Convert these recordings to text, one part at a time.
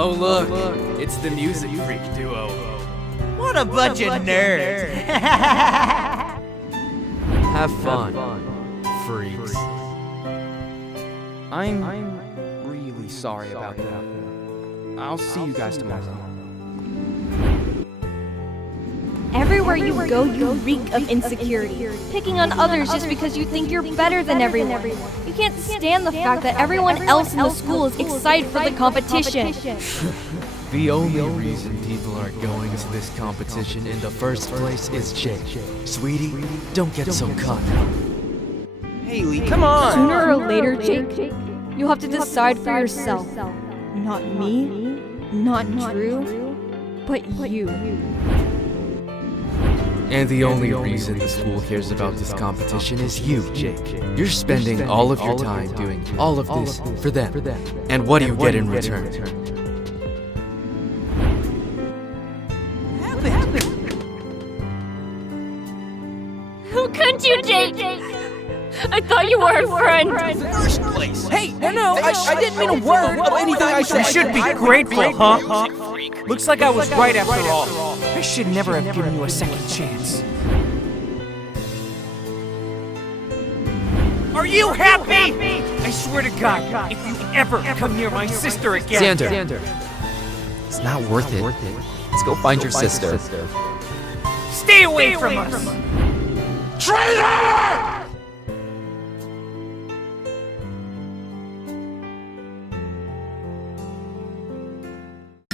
Oh look, it's the Music Freak duo. What a bunch of nerds! Have fun, freaks. I'm really sorry about that. I'll see you guys tomorrow. Everywhere you go, you reek of insecurity, picking on others just because you think you're better than everyone. You can't stand the fact that everyone else in the school is excited for the competition. The only reason people are going to this competition in the first place is Jake. Sweetie, don't get so caught. Haley, come on! Sooner or later, Jake, you'll have to decide for yourself. Not me, not Drew, but you. And the only reason the school cares about this competition is you, Jake. You're spending all of your time doing all of this for them. And what do you get in return? Who could you, Jake? I thought you were a friend. First place! Hey, no, I didn't mean a word of anything I said. You should be grateful, huh? Looks like I was right after all. I should never have given you a second chance. Are you happy? I swear to God, if you ever come near my sister again... Xander, it's not worth it. Let's go find your sister. Stay away from us! Traitor!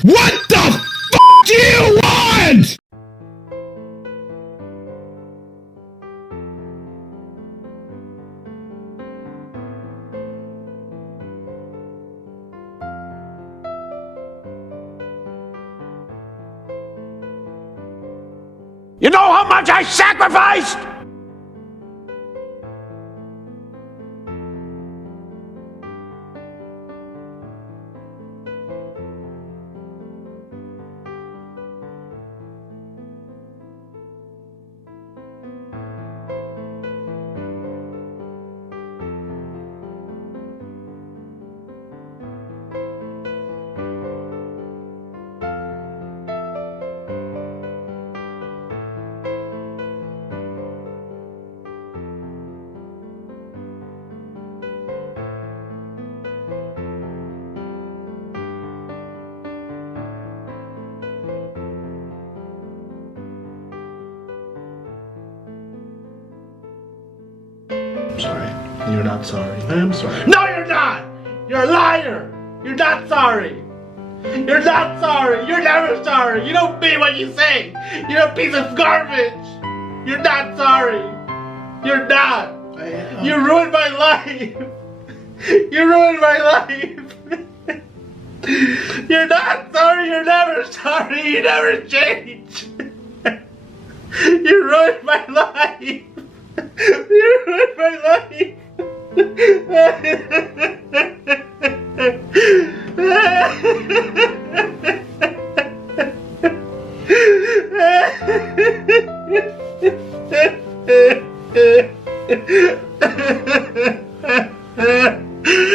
What the f*** do you want?! You know how much I sacrificed?! I'm sorry. You're not sorry. I am sorry. No, you're not! You're a liar! You're not sorry! You're not sorry! You're never sorry! You don't mean what you say! You're a piece of garbage! You're not sorry! You're not! You ruined my life! You ruined my life! You're not sorry! You're never sorry! You never change! You ruined my life! You ruined my life!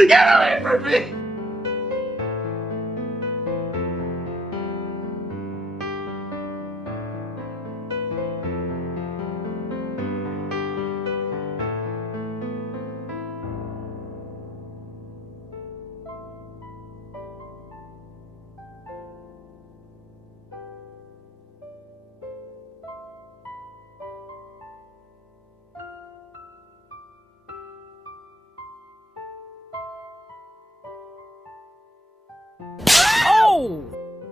Get away from me!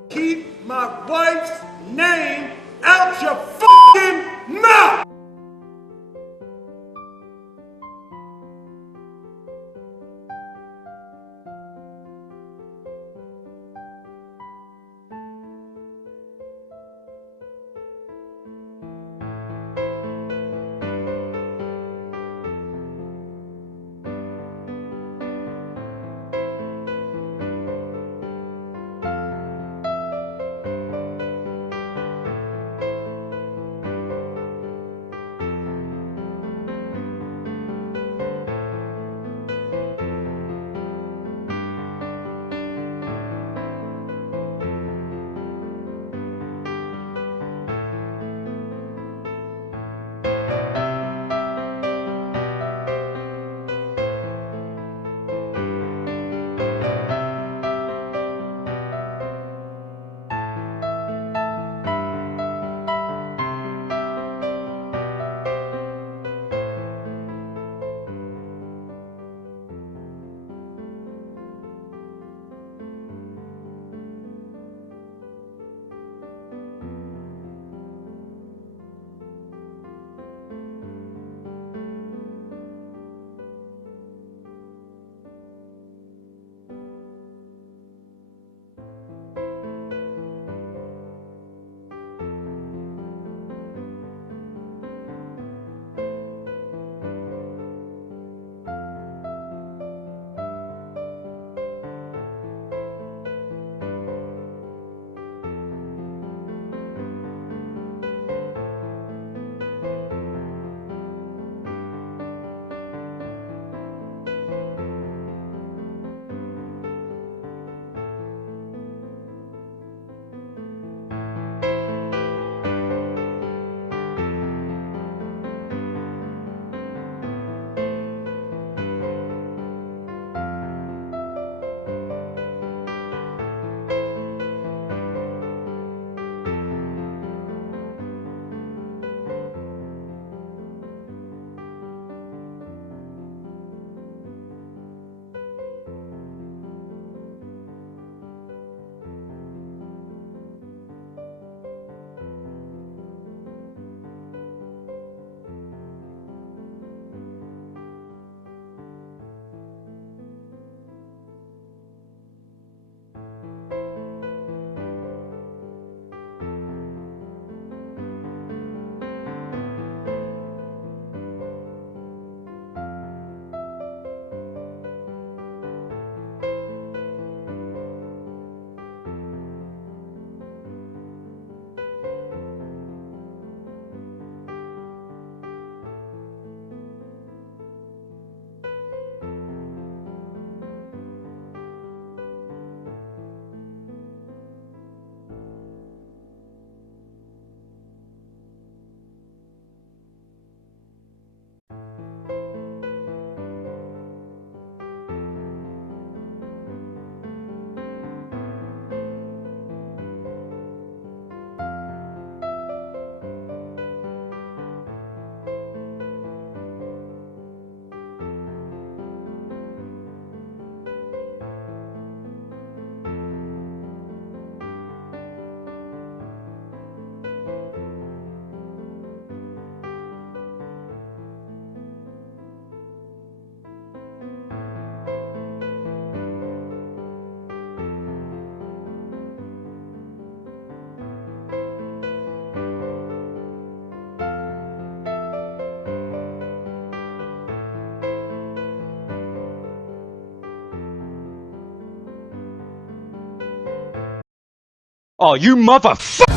Keep my wife's name out your f***ing mouth! Oh, you motherfucker!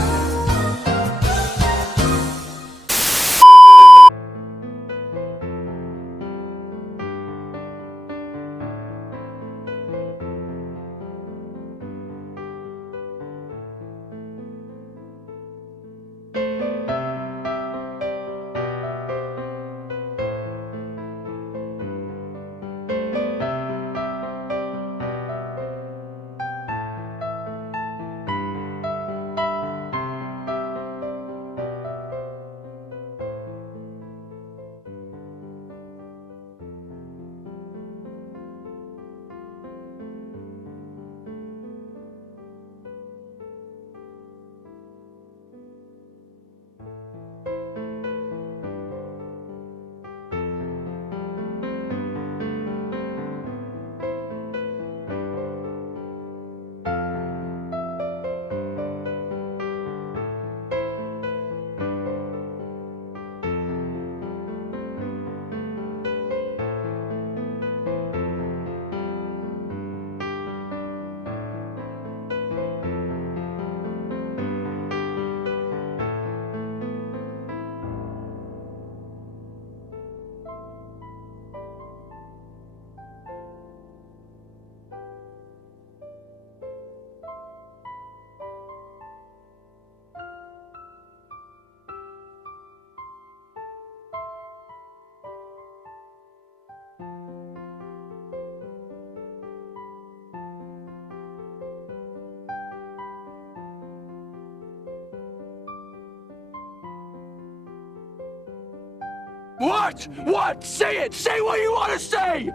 What? What? Say it! Say what you want to say!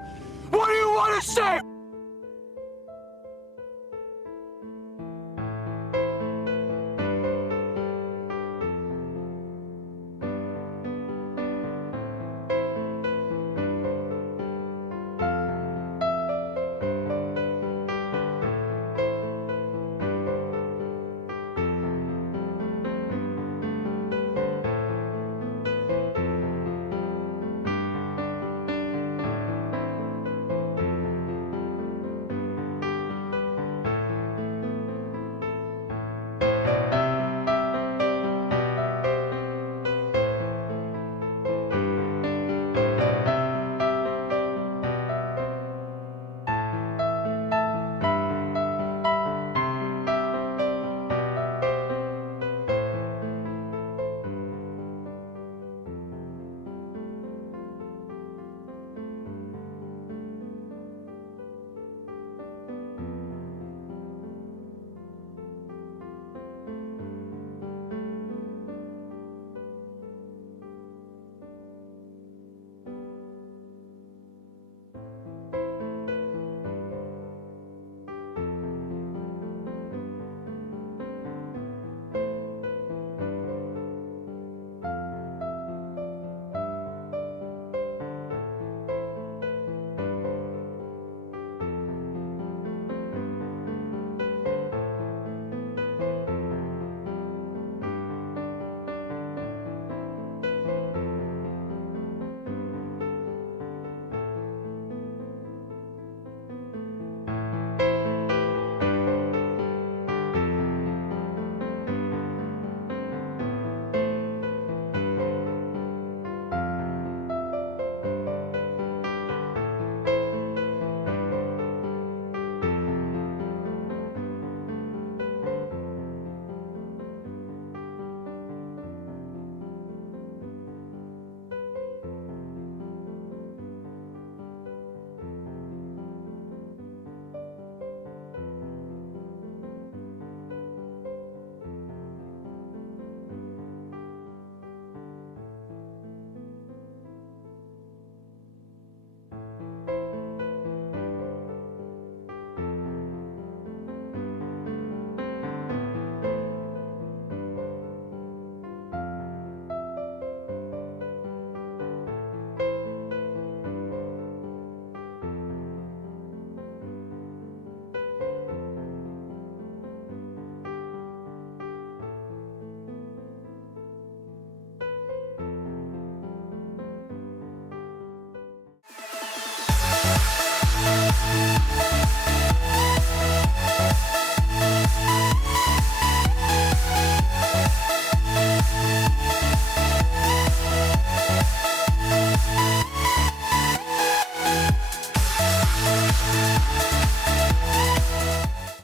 What do you want to say?